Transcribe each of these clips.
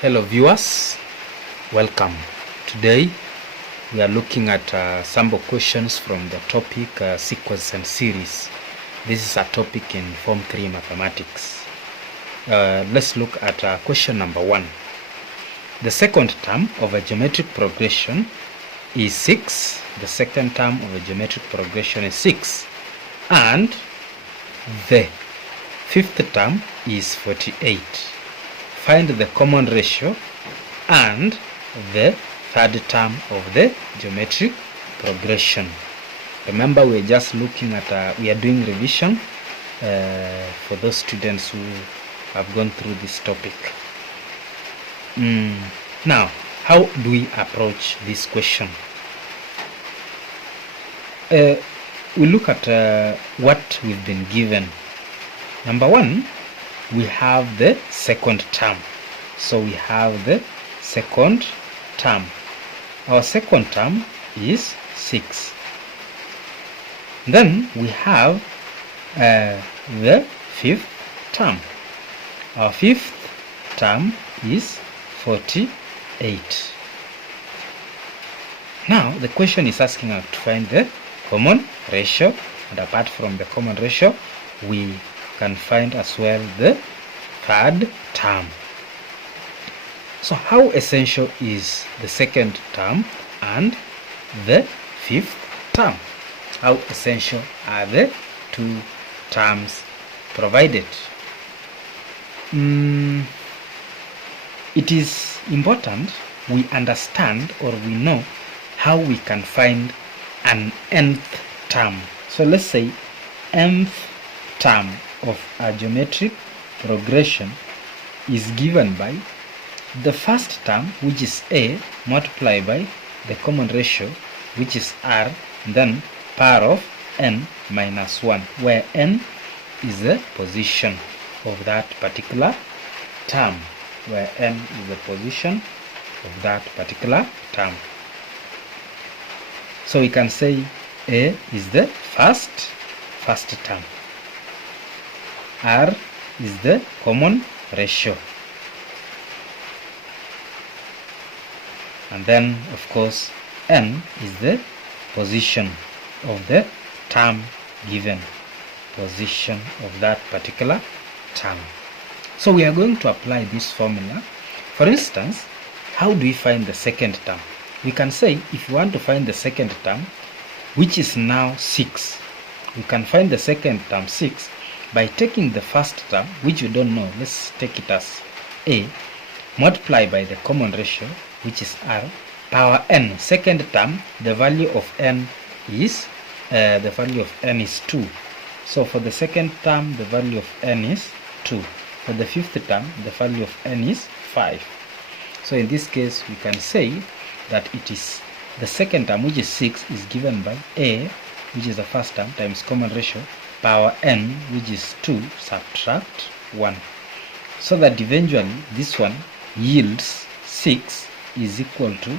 Hello viewers, welcome. Today we are looking at sample questions from the topic sequence and series. This is a topic in Form 3 Mathematics. Let's look at question number 1. The second term of a geometric progression is 6. The second term of a geometric progression is 6. And the fifth term is 48. Find the common ratio and the third term of the geometric progression. Remember, we're just looking at, we are doing revision for those students who have gone through this topic. Now, how do we approach this question? We look at what we've been given. Number 1, we have the second term. So we have the second term. Our second term is 6. Then we have the fifth term. Our fifth term is 48. Now the question is asking us to find the common ratio, and apart from the common ratio, we can find as well the third term. So how essential is the second term and the fifth term? How essential are the two terms provided? It is important we understand or we know how we can find an nth term. So let's say nth term of a geometric progression is given by the first term, which is a, multiplied by the common ratio, which is r, and then power of n minus 1, where n is the position of that particular term, where n is the position of that particular term. So we can say a is the first term, r is the common ratio, and then of course n is the position of the term given, position of that particular term. So we are going to apply this formula. For instance, how do we find the second term? We can say if you want to find the second term, which is now 6, we can find the second term 6 by taking the first term, which we don't know, let's take it as a, multiply by the common ratio, which is r, power n. Second term, the value of n is 2. So for the second term, the value of n is 2. For the fifth term, the value of n is 5. So in this case, we can say that it is the second term, which is 6, is given by a, which is the first term, times common ratio, power n, which is 2, subtract 1. So that eventually this one yields 6 is equal to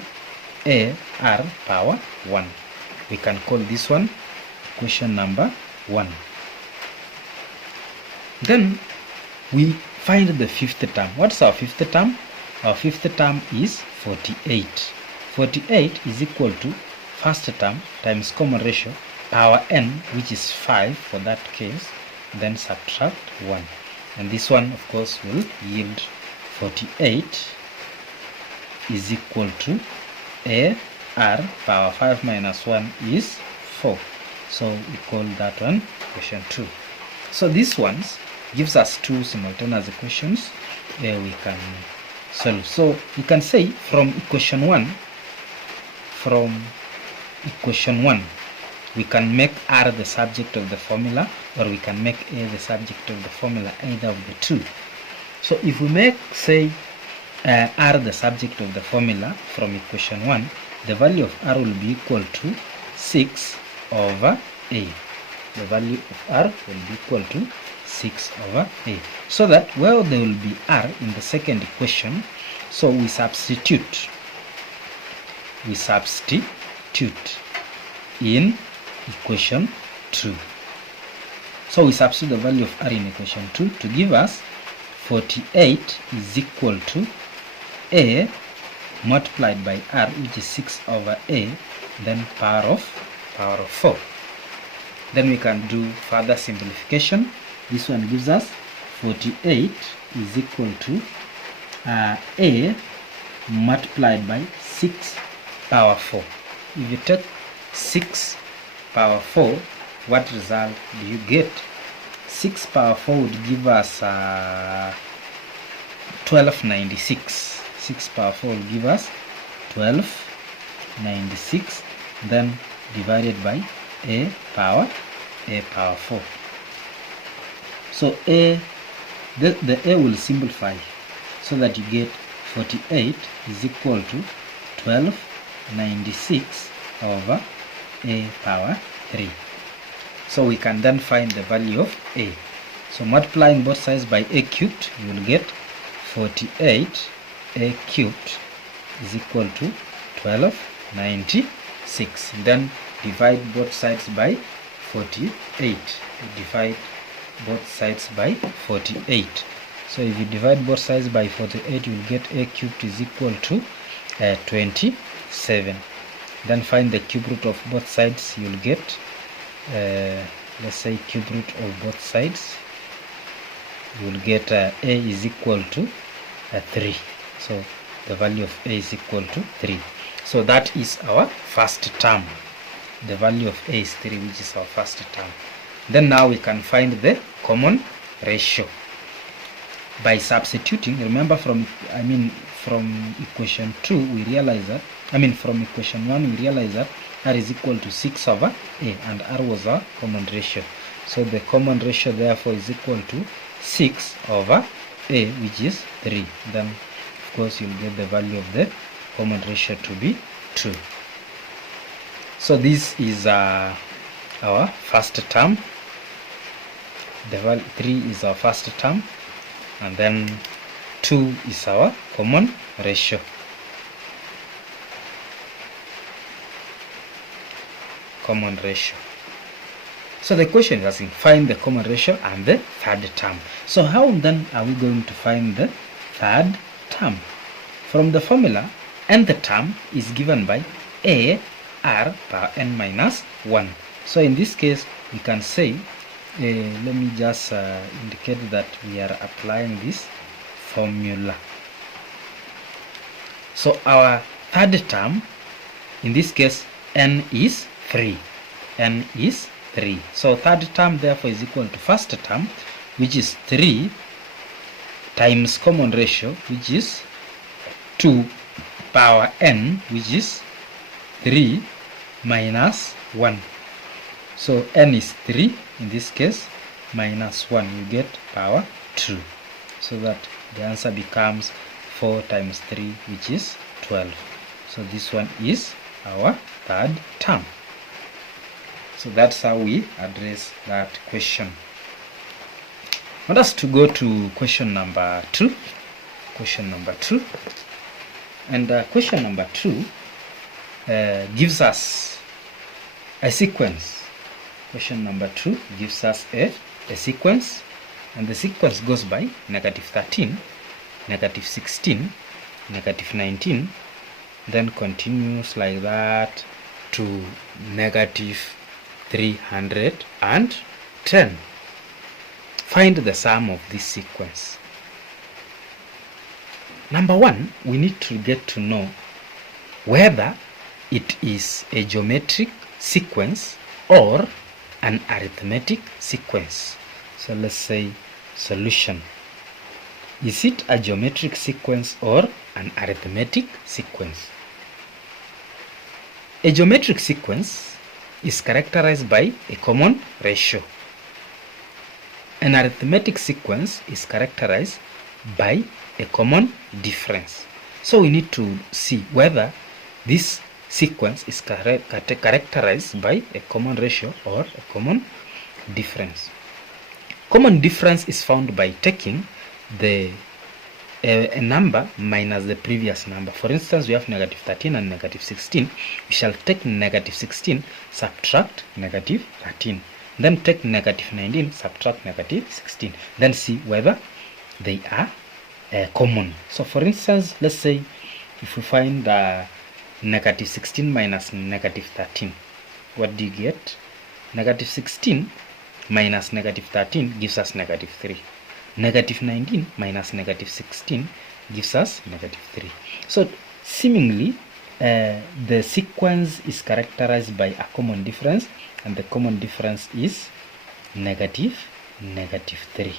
a r power 1. We can call this one question number 1. Then we find the fifth term. What's our fifth term? Our fifth term is 48. 48 is equal to first term times common ratio, power n, which is 5 for that case, then subtract 1. And this one, of course, will yield 48 is equal to a r power 5 minus 1 is 4. So we call that one question 2. So these ones gives us two simultaneous equations we can solve. So we can say from equation 1, we can make r the subject of the formula, or we can make a the subject of the formula, either of the two. So if we make, say, r the subject of the formula from equation 1, the value of r will be equal to 6 over a. The value of r will be equal to 6 over a. So that, well, there will be r in the second equation, so we substitute in equation 2. So we substitute the value of r in equation 2 to give us 48 is equal to a multiplied by r, which is 6 over a, then power of 4. Then we can do further simplification. This one gives us 48 is equal to a multiplied by 6 power 4. If you take 6 power 4, what result do you get? 6 power 4 would give us 1296. 6 power 4 will give us 1296, then divided by a power 4. So the a will simplify so that you get 48 is equal to 1296 over a power 3. So we can then find the value of a. So multiplying both sides by a cubed, you will get 48 a cubed is equal to 1296. Then divide both sides by 48. Divide both sides by 48. So if you divide both sides by 48, you will get a cubed is equal to 27. Then find the cube root of both sides. You will get let's say cube root of both sides. You will get a is equal to 3. So the value of a is equal to 3. So that is our first term. The value of a is 3, which is our first term. Then now we can find the common ratio by substituting. Remember from equation 2 we realize that, from equation 1 we realize that r is equal to 6 over a, and r was our common ratio. So the common ratio therefore is equal to 6 over a, which is 3. Then of course you'll get the value of the common ratio to be 2. So this is our first term. The value 3 is our first term, and then 2 is our common ratio. Common ratio. So the question is asking, find the common ratio and the third term. So how then are we going to find the third term? From the formula, nth term is given by a r power n minus 1. So in this case we can say, let me just indicate that we are applying this formula. So our third term, in this case n is 3. N is 3. So third term therefore is equal to first term, which is 3 times common ratio, which is 2 power n, which is 3 minus 1. So n is 3 in this case, minus 1, you get power 2. So that the answer becomes 4 times 3, which is 12. So this one is our third term. So that's how we address that question. I want us to go to question number 2. Question number 2. And question number 2 gives us a sequence. Question number 2 gives us a sequence, and the sequence goes by negative 13, negative 16, negative 19, then continues like that to negative 310. Find the sum of this sequence. Number 1, we need to get to know whether it is a geometric sequence or an arithmetic sequence. So let's say solution. Is it a geometric sequence or an arithmetic sequence? A geometric sequence is characterized by a common ratio. An arithmetic sequence is characterized by a common difference. So we need to see whether this sequence is characterized by a common ratio or a common difference. Common difference is found by taking a number minus the previous number. For instance, we have negative 13 and negative 16. We shall take negative 16, subtract negative 13. Then take negative 19, subtract negative 16. Then see whether they are common. So for instance, let's say if we find negative 16 minus negative 13, what do you get? Negative 16 minus negative 13 gives us negative 3. Negative 19 minus negative 16 gives us negative 3. So seemingly the sequence is characterized by a common difference, and the common difference is negative 3.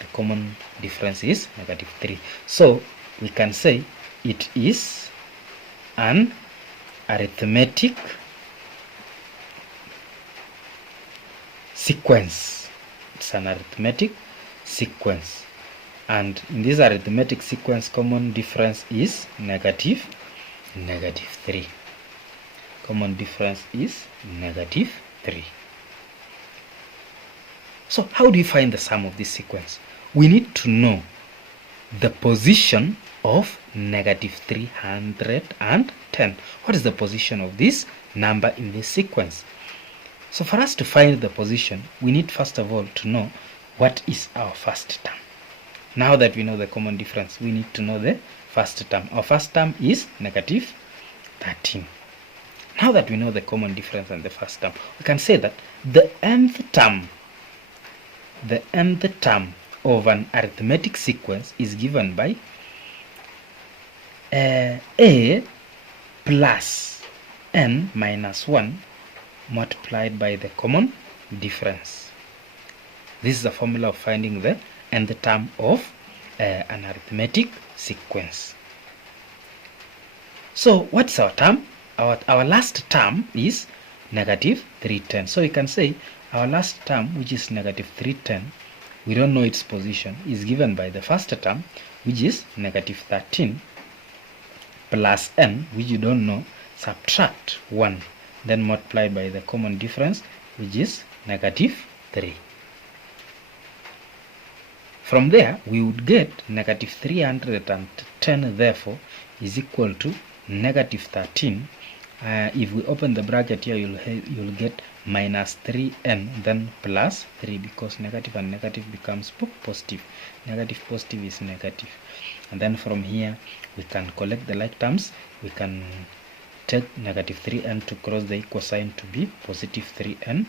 The common difference is negative 3. So we can say it is an arithmetic sequence. It's an arithmetic sequence, and in this arithmetic sequence, common difference is negative 3. Common difference is negative 3. So how do you find the sum of this sequence? We need to know the position of negative 310. What is the position of this number in this sequence? So for us to find the position, we need first of all to know what is our first term. Now that we know the common difference, we need to know the first term. Our first term is negative 13. Now that we know the common difference and the first term, we can say that the nth term of an arithmetic sequence is given by a plus n minus 1 multiplied by the common difference. This is the formula of finding the nth term of an arithmetic sequence. So what's our term? Our last term is negative 310. So you can say our last term, which is negative 310, we don't know its position, is given by the first term, which is negative 13, plus n, which you don't know, subtract 1, then multiply by the common difference, which is negative 3. From there, we would get negative 310, therefore, is equal to negative 13. If we open the bracket here, you'll get minus 3n, then plus 3, because negative and negative becomes positive. Negative positive is negative. And then from here, we can collect the like terms. We can take negative 3n to cross the equal sign to be positive 3n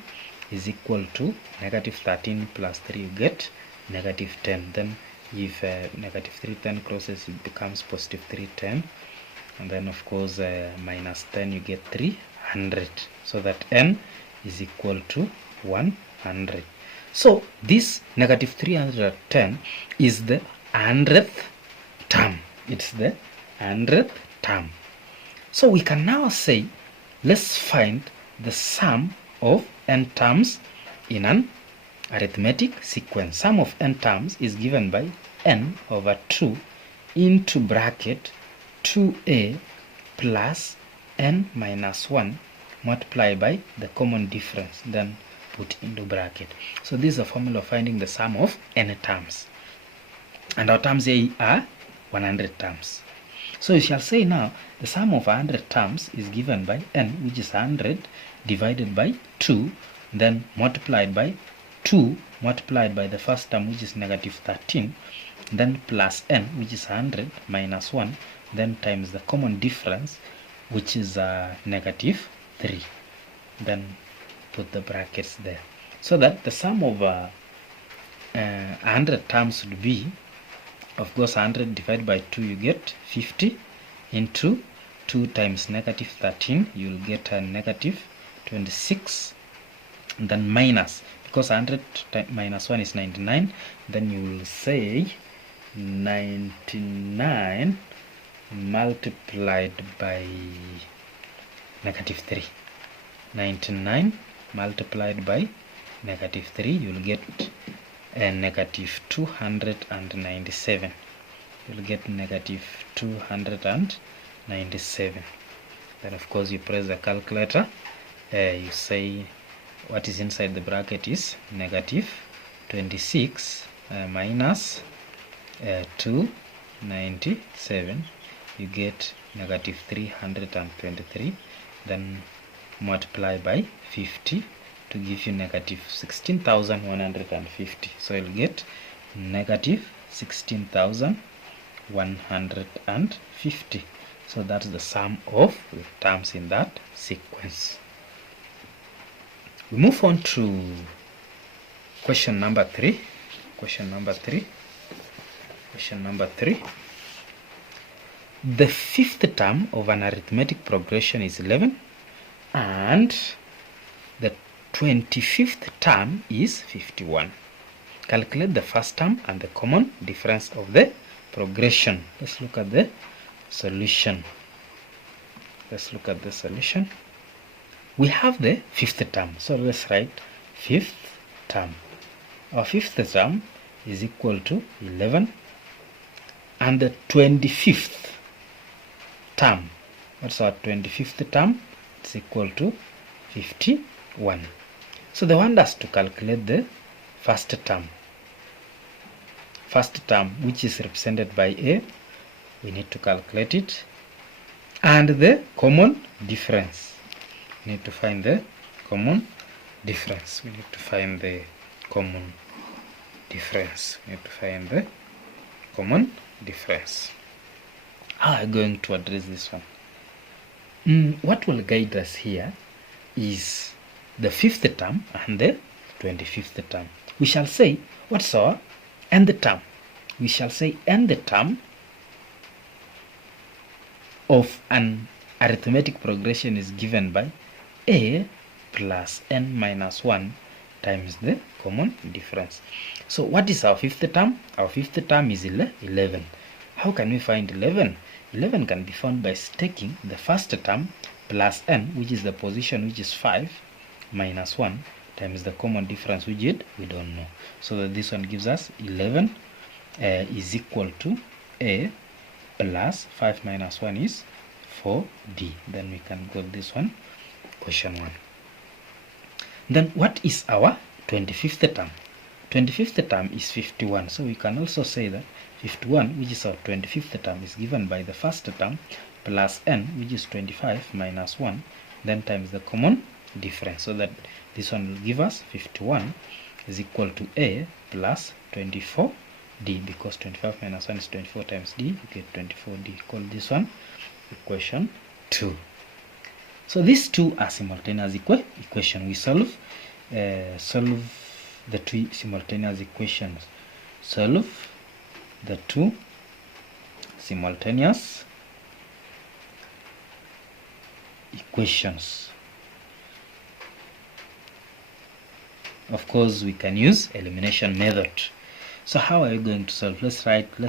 is equal to negative 13 plus 3, you get negative 10. Then if negative 310 crosses, it becomes positive 310. And then of course minus 10, you get 300, so that n is equal to 100. So this negative 310 is the 100th term. It's the 100th term. So we can now say, let's find the sum of n terms in an arithmetic sequence. Sum of n terms is given by n over 2 into bracket 2a plus n minus 1 multiplied by the common difference, then put into bracket. So this is a formula of finding the sum of n terms, and our terms here are 100 terms. So you shall say now the sum of 100 terms is given by n, which is 100 divided by 2, then multiplied by 2 multiplied by the first term, which is negative 13, then plus n, which is 100 minus 1, then times the common difference, which is negative 3, then put the brackets there, so that the sum of 100 terms would be, of course, 100 divided by 2, you get 50, into 2 times negative 13, you'll get a negative 26, and then minus, because 100 minus 1 is 99, then you will say 99 multiplied by negative 3. 99 multiplied by negative 3, you'll get a negative 297. You'll get negative 297. Then of course you press the calculator, you say what is inside the bracket is negative 26 minus 297, you get negative 323, then multiply by 50 to give you negative 16,150. So you'll get negative 16,150. 150. So that's the sum of the terms in that sequence. We move on to question number 3. Question number 3. The fifth term of an arithmetic progression is 11 and the 25th term is 51. Calculate the first term and the common difference of the progression. Let's look at the solution. We have the fifth term, so let's write fifth term. Our fifth term is equal to 11 and the 25th term, what's our 25th term? It's equal to 51. So they want us to calculate the first term, which is represented by A. We need to calculate it, and the common difference. We need to find the common difference. How are we going to address this one? What will guide us here is the fifth term and the 25th term. We shall say, what's our nth term? We shall say nth term of an arithmetic progression is given by A plus n minus 1 times the common difference. So what is our fifth term? Our fifth term is 11. How can we find 11? 11 can be found by taking the first term plus n, which is the position, which is 5, minus 1 times the common difference, which we don't know. So that this one gives us 11 is equal to A plus 5 minus 1 is 4D. Then we can go this one, question 1. Then what is our 25th term? 25th term is 51. So we can also say that 51, which is our 25th term, is given by the first term plus n, which is 25 minus 1, then times the common difference. So that this one will give us 51 is equal to A plus 24D, because 25 minus 1 is 24 times D, you get 24D. Call this one equation 2. So these two are simultaneous equation. We solve the two simultaneous equations. Solve the two simultaneous equations. Of course, we can use elimination method. So how are we going to solve? Let's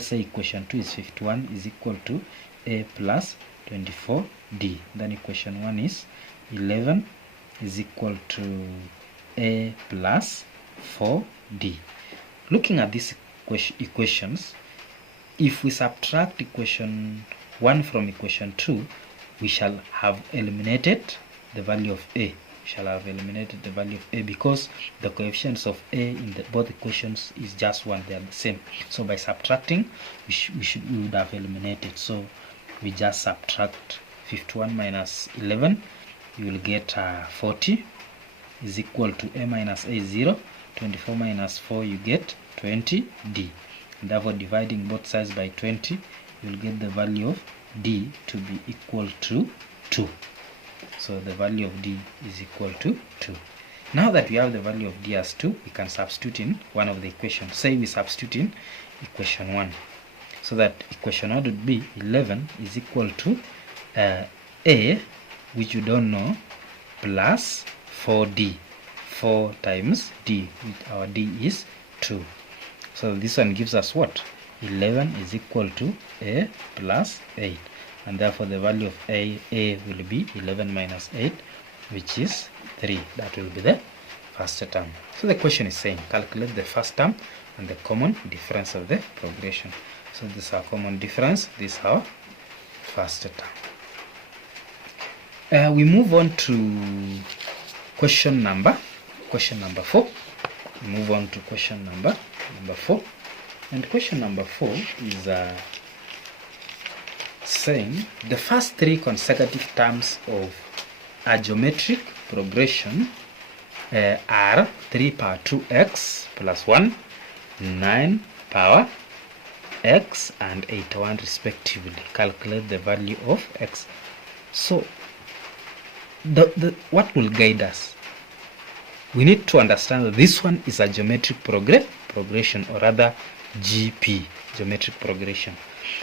say equation 2 is 51 is equal to A plus 24D. Then equation 1 is 11 is equal to A plus 4D. Looking at these equations, if we subtract equation 1 from equation 2, we shall have eliminated the value of A. Because the coefficients of A in both equations is just 1, they are the same. So by subtracting, we would have eliminated. So we just subtract 51 minus 11, you will get 40 is equal to A minus A is 0. 24 minus 4, you get 20D. And therefore, dividing both sides by 20, you will get the value of D to be equal to 2. So the value of D is equal to 2. Now that we have the value of D as 2, we can substitute in one of the equations. Say we substitute in equation 1. So that equation 1 would be 11 is equal to A, which you don't know, plus 4D. 4 times D, which our D is 2. So this one gives us what? 11 is equal to A plus 8. And therefore the value of A will be 11 minus 8, which is 3. That will be the first term. So the question is saying calculate the first term and the common difference of the progression. So this is our common difference, this is our first term. We move on to question number 4. We move on to question number 4. And question number 4 is saying the first 3 consecutive terms of a geometric progression are 3 power 2x plus 1, 9 power x and 81 respectively. Calculate the value of x. So what will guide us? We need to understand that this one is a geometric progression, or rather GP, geometric progression.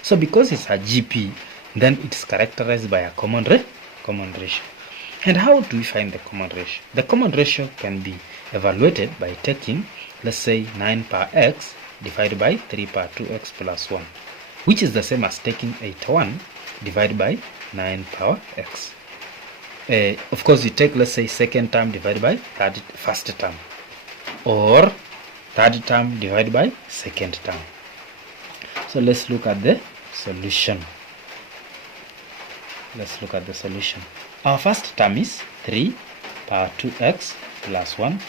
So because it's a GP, then it's characterized by a common ratio. And how do we find the common ratio? The common ratio can be evaluated by taking, let's say, 9 power x divided by 3 power 2x plus 1, which is the same as taking 81 divided by 9 power x. Of course, you take, let's say, second term divided by first term, or third term divided by second term. So let's look at the solution. Our first term is 3 power 2x plus 1.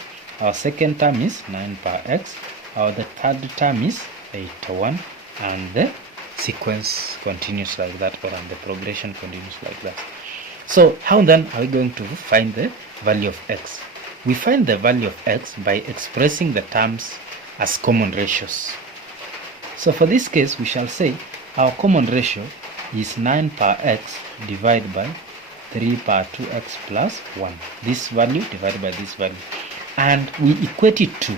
Our second term is 9 power x. The third term is 81, and the sequence continues like that, or the progression continues like that. So how then are we going to find the value of x? We find the value of x by expressing the terms as common ratios. So for this case, we shall say our common ratio is 9 power x divided by 3 power 2x plus 1. This value divided by this value. And we equate it to,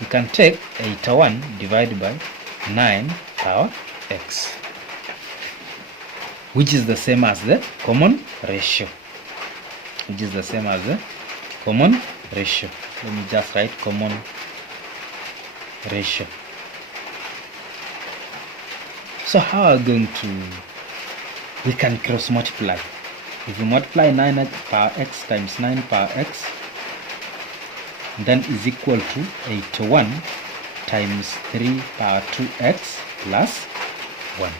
we can take 81 divided by 9 power x, which is the same as the common ratio. Let me just write common ratio. So how are we going to, we can cross multiply. If you multiply 9 power x times 9 power x, then is equal to 81 times 3 power 2x plus 1.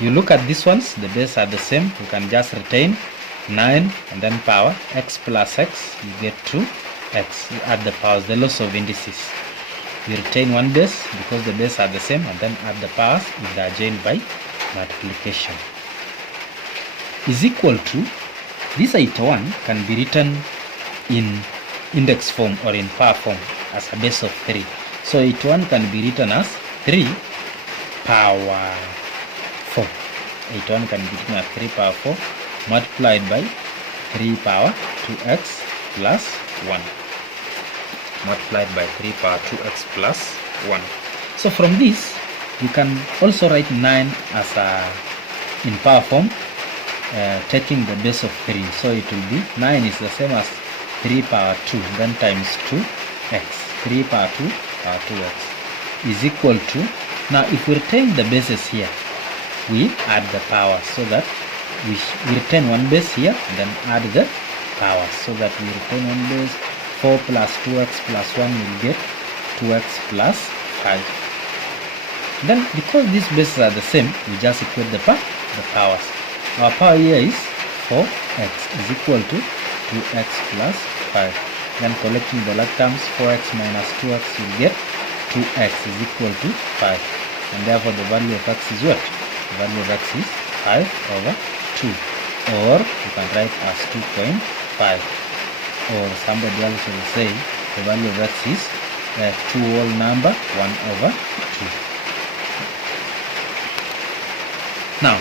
You look at these ones, the base are the same. You can just retain 9 and then power x plus x, you get 2x. You add the powers, the loss of indices. You retain one base because the base are the same, and then add the powers if they are joined by multiplication. Is equal to, this 81 can be written in index form or in power form as a base of 3. So 81 can be written as 3 power 4. 81 can be written as 3 power 4 multiplied by 3 power 2x plus 1. Multiplied by 3 power 2x plus 1. So from this, you can also write 9 as in power form, taking the base of 3. So it will be 9 is the same as 3 power 2, then times 2x. 3 power 2 power 2x is equal to, now if we retain the bases here, we add the powers, so that we retain one base here, then add the powers, so that we retain one base. 4 plus 2x plus 1 will get 2x plus 5. Then because these bases are the same, we just equate the powers. Our power here is 4x is equal to 2x plus 5. Then collecting the log terms, 4x minus 2x will get 2x is equal to 5. And therefore the value of x is what? The value of x is 5 over 2. Or you can write as 2.5. Or somebody else will say the value of x is 2 whole number 1 over 2. Now,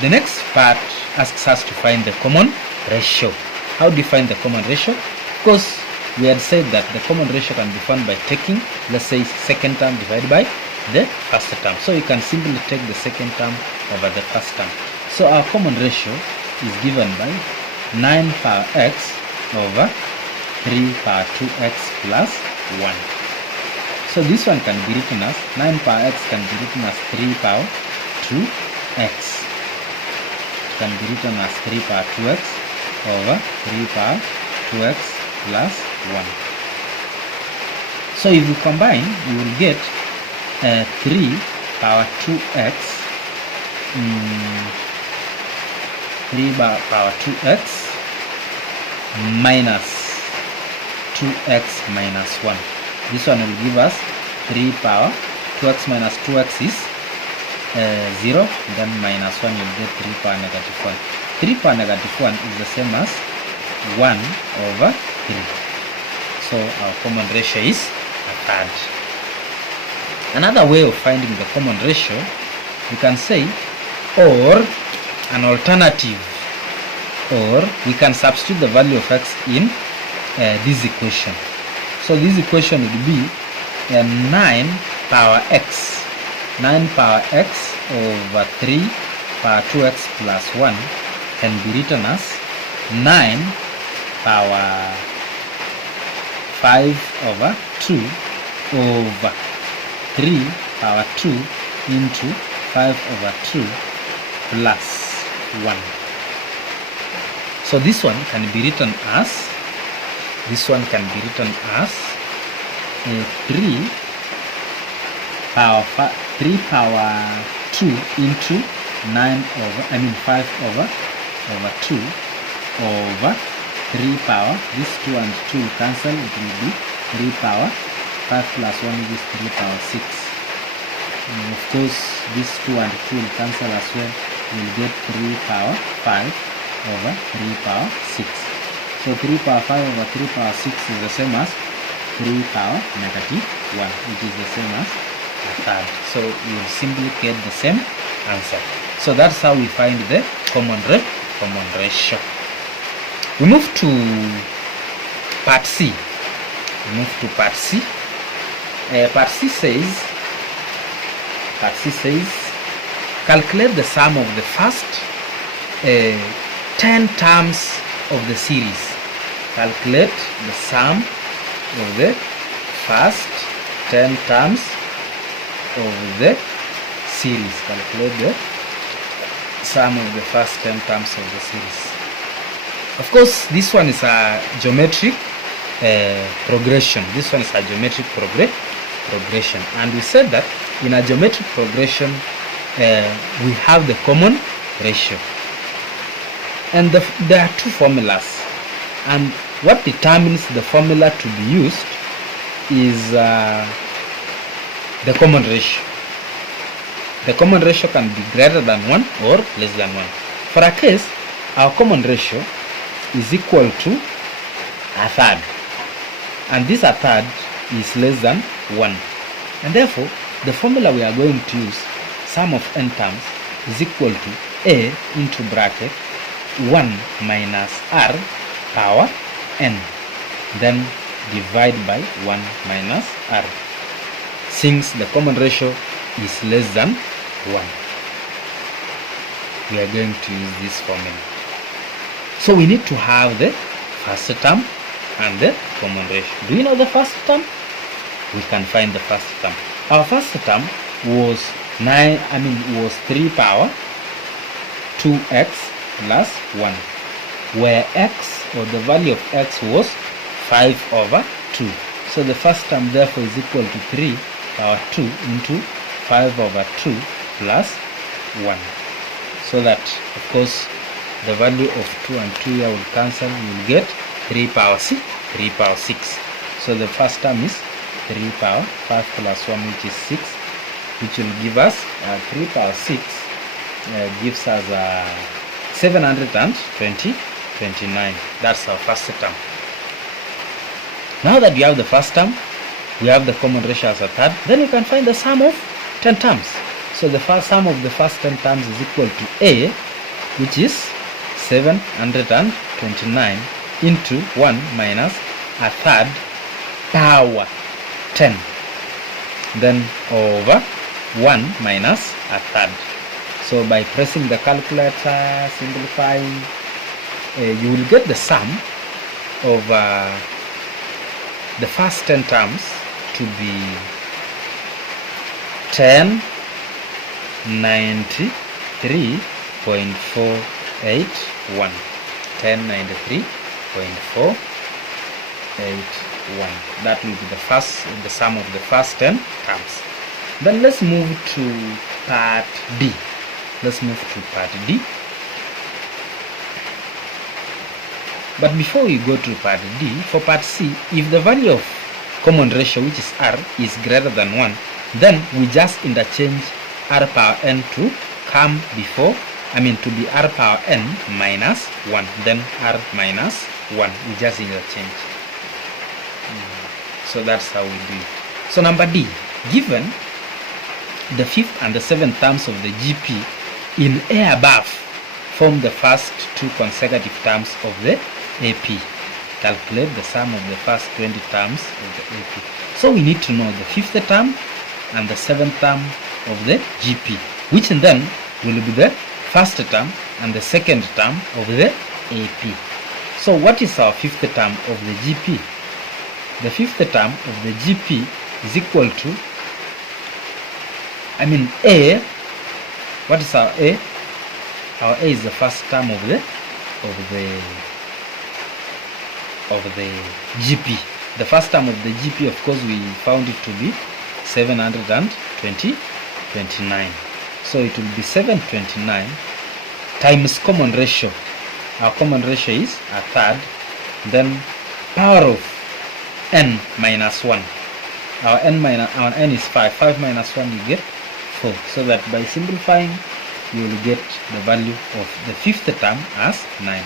the next part asks us to find the common ratio. How do you find the common ratio? Because we had said that the common ratio can be found by taking, let's say, second term divided by the first term. So you can simply take the second term over the first term. So our common ratio is given by 9 power x over 3 power 2x plus 1. So this one can be written as 9 power x can be written as 3 power 2x. It can be written as 3 power 2x over 3 power 2x plus 1. So if you combine, you will get 3 power 2x 3 power 2x minus 2x minus 1. This one will give us 3 power 2x minus 2x is 0, then minus 1 will get 3 power negative 1. 3 power negative 1 is the same as 1 over 3. So our common ratio is a third. Another way of finding the common ratio, we can say, or an alternative, or we can substitute the value of x in this equation. So this equation would be 9 power x. 9 power x over 3 power 2x plus 1 can be written as 9 power 5 over 2 over 3 power 2 into 5 over 2 plus 1. So this one can be written as 3 power 2 into 5 over 2 over 3 power, this 2 and 2 cancel, it will be 3 power 5 plus 1 is 3 power 6. And of course this 2 and 2 will cancel as well, we will get 3 power 5 over 3 power 6. So 3 power 5 over 3 power 6 is the same as 3 power negative 1, which is the same as a third. So we will simply get the same answer. So that's how we find the common ratio. We move to part C. Part C says calculate the sum of the first 10 terms of the series. Calculate the sum of the first 10 terms of the series. Calculate the sum of the first 10 terms of the series. Of course, this one is a geometric progression. This one is a geometric progression, and we said that in a geometric progression we have the common ratio, and there are two formulas, and what determines the formula to be used is the common ratio. The common ratio can be greater than 1 or less than 1. For a case, our common ratio is equal to a third, and this a third is less than 1, and therefore the formula we are going to use, sum of n terms, is equal to a into bracket 1 minus r power n, then divide by 1 minus r, since the common ratio is less than 1. We are going to use this formula. So we need to have the first term and the common ratio. Do you know the first term? We can find the first term. Our first term was 3 power 2x plus 1, where x, or the value of x, was 5 over 2. So the first term therefore is equal to 3 power 2 into 5 over 2 plus 1. So that, of course, the value of 2 and 2 here will cancel. You will get 3 power 6. So the first term is 3 power 5 plus 1, which is 6, which will give us 3 power 6 gives us 729. That's our first term. Now that we have the first term, we have the common ratio as a third, then we can find the sum of 10 terms. So the sum of the first 10 terms is equal to a, which is 729 into 1 minus a third power 10, then over 1 minus a third. So by pressing the calculator, simplifying, you will get the sum of the first 10 terms to be 1093.481. 1093.481. That will be the sum of the first 10 terms. Then let's move to part D. But before we go to part D, for part C, if the value of common ratio, which is r, is greater than 1, then we just interchange r power n to come before, to be r power n minus 1, then r minus 1. We just interchange. So that's how we do it. So number D, given the fifth and the seventh terms of the GP in A above form the first two consecutive terms of the AP. Calculate the sum of the first 20 terms of the AP. So we need to know the fifth term and the seventh term of the GP, which then will be the first term and the second term of the AP. So what is our fifth term of the GP? The fifth term of the GP is equal to, A. What is our A? Our A is the first term of the GP. The first term of the GP, of course, we found it to be 729. So it will be 729 times common ratio. Our common ratio is a third. Then power of n minus 1. Our n is 5. 5 minus 1 you get 4. So that by simplifying you will get the value of the fifth term as 9.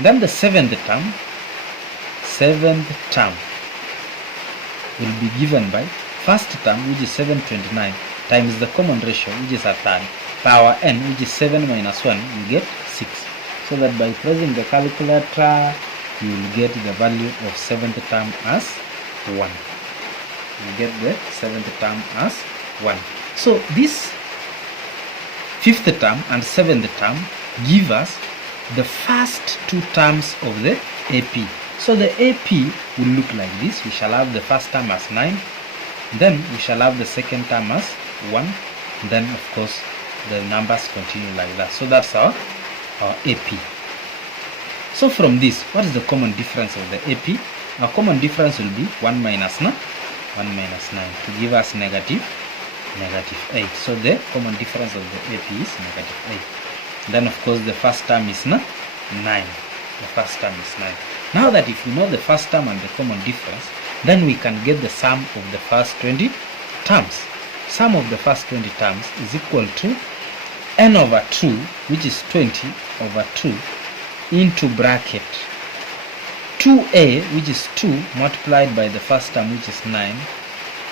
Then the seventh term will be given by first term, which is 729, times the common ratio, which is a third, power n, which is 7 minus 1, you get 6. So that by pressing the calculator, you will get the value of seventh term as 1. You get the seventh term as 1. So this fifth term and seventh term give us the first two terms of the AP. So the AP will look like this. We shall have the first term as 9, then we shall have the second term as 1, then of course the numbers continue like that. So that's our AP. So from this, what is the common difference of the AP? Our common difference will be 1 minus 9 to give us negative 8. So the common difference of the AP is negative 8. Then of course the first term is 9. The first term is 9. Now that if we know the first term and the common difference, then we can get the sum of the first 20 terms. Sum of the first 20 terms is equal to n over 2, which is 20 over 2, into bracket 2a, which is 2 multiplied by the first term, which is 9,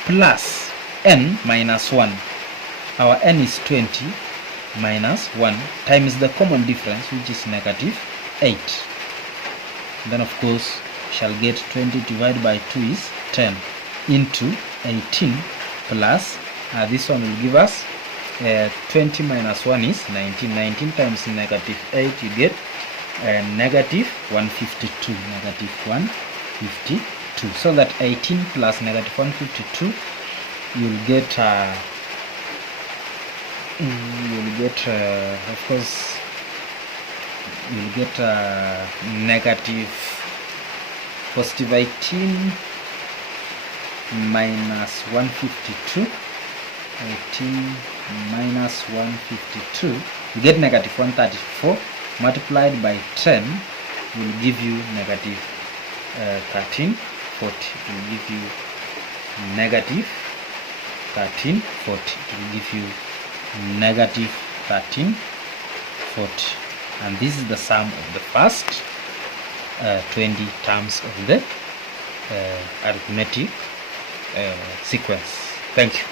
plus n minus 1. Our n is 20 minus 1 times the common difference, which is negative 8. Then of course we shall get 20 divided by 2 is 10, into 18 plus this one will give us 20 minus 1 is 19. 19 times negative 8, you get negative 152. Negative 152. So that 18 plus negative 152, you'll get of course you'll get negative positive 18 minus 152. 18 minus 152, you get negative 134, multiplied by 10 will give you negative 1340. It will give you negative 1340. It will give you negative 1340. And this is the sum of the first 20 terms of the arithmetic sequence. Thank you.